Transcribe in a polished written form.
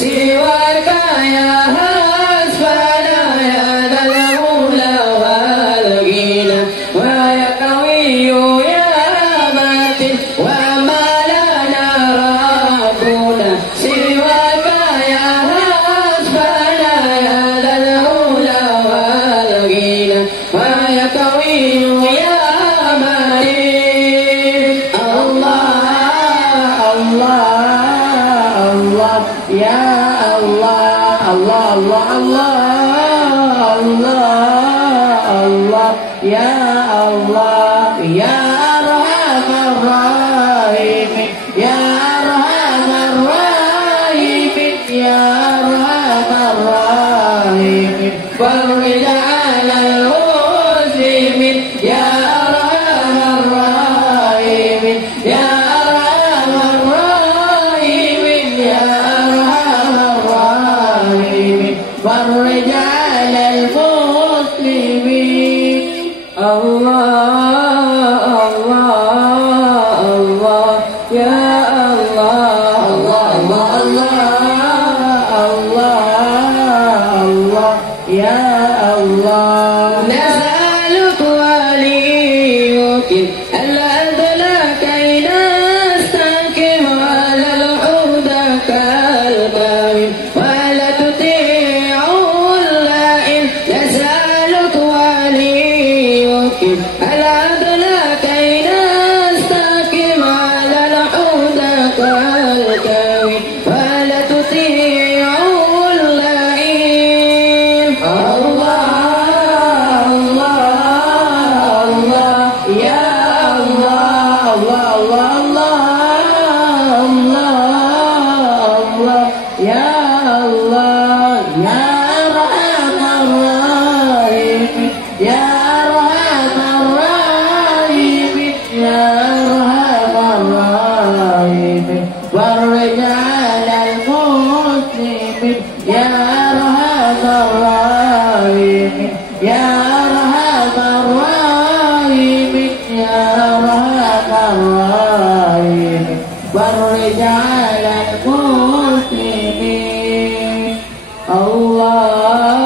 Siwaka ya hasbah Allah, ya Allah, ya Arhamar Rahimin, ya Arhamar Rahimin, ya Arhamar Rahimin, farij 'alal muslimin, ya Arhamar Rahimin, ya Arhamar Rahimin, ya Arhamar Rahimin, farij 'alal muslimin. Allah, Allah, Allah, ya Allah, Allah, Allah, Allah, ya Allah. Nas'aluka waliyukin al-adla kay nastaqim ala al-huda kal-kawin wa la tuti'u al-la'in. Nas'aluka waliyukin al-adla kay nastaqim ala al-huda kal-kawin wa la tuti'u al-la'in. Allah, Allah, Allah, ya Allah, Allah, Allah, Allah, ya Allah, ya Arhamar Rahimin, ya Arhamar Rahimin, ya Arhamar Rahimin, farij 'alal muslimin, ya Arhamar Rahimin, ya Arhamar Rahimin, ya Arhamar Rahimin, farij 'alal muslimin. Allah.